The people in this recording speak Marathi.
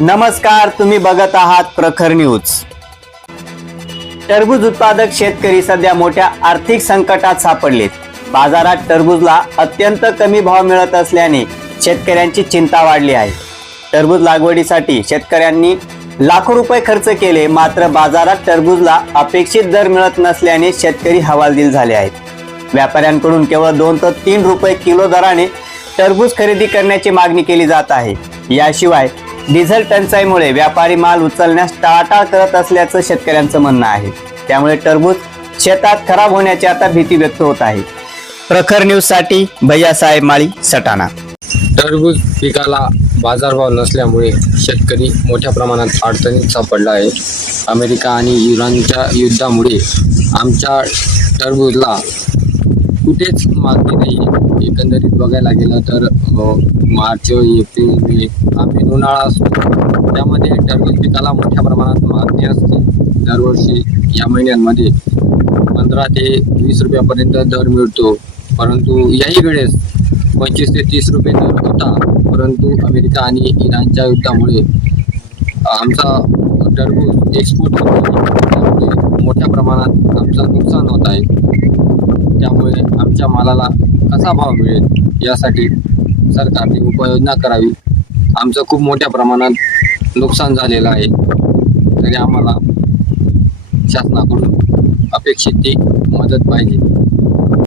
नमस्कार, तुम्ही बघत आहात प्रखर न्यूज। टरबूज उत्पादक शेतकरी सध्या मोठ्या आर्थिक संकटात सापडलेत। बाजारात टरबूजला अत्यंत कमी भाव मिळत असल्याने शेतकऱ्यांची चिंता वाढली आहे। टरबूज लागवडीसाठी शेतकऱ्यांनी लाखो रुपये खर्च केले, मात्र बाजारात टरबूजला अपेक्षित दर मिळत नसल्याने शेतकरी हवालदिल झाले आहेत। व्यापाऱ्यांकडून केवळ 2 ते 3 रुपये किलो दराने टरबूज खरेदी करण्याची मागणी केली जात आहे। याशिवाय डिझेल टंचाईमुळे व्यापारी माल उचलण्यास टाळाटाळ करत असल्याचं शेतकऱ्यांचं म्हणणं आहे। त्यामुळे टरबूज शेतात खराब होण्याची आता भीती व्यक्त होत आहे। प्रखर न्यूज साठी भैयासाहेब माळी, सटाणा। टरबूज पिकाला बाजारभाव नसल्यामुळे शेतकरी मोठ्या प्रमाणात अडचणीत सापडला आहे। अमेरिका आणि इराणच्या युद्धामुळे आमच्या टरबूजला कुठेच मागणी नाही। एकंदरीत बघायला गेलं तर मार्च, एप्रिल, मे आम्ही उन्हाळा असतो, त्यामध्ये टरबूज पिकाला मोठ्या प्रमाणात मागणी असते। दरवर्षी या महिन्यांमध्ये 15 ते 20 रुपयापर्यंत दर मिळतो, परंतु याही वेळेस 25 ते 30 रुपये दर होता। परंतु अमेरिका आणि इराणच्या युद्धामुळे आमचा टरबूज एक्सपोर्ट होतो, त्यामुळे मोठ्या प्रमाणात आमचं नुकसान होत आहे। त्यामुळे आमच्या मालाला कसा भाव मिळेल यासाठी सरकारने उपाययोजना करावी। आमचं खूप मोठ्या प्रमाणात नुकसान झालेलं आहे, तरी आम्हाला शासनाकडून अपेक्षित ती मदत पाहिजे।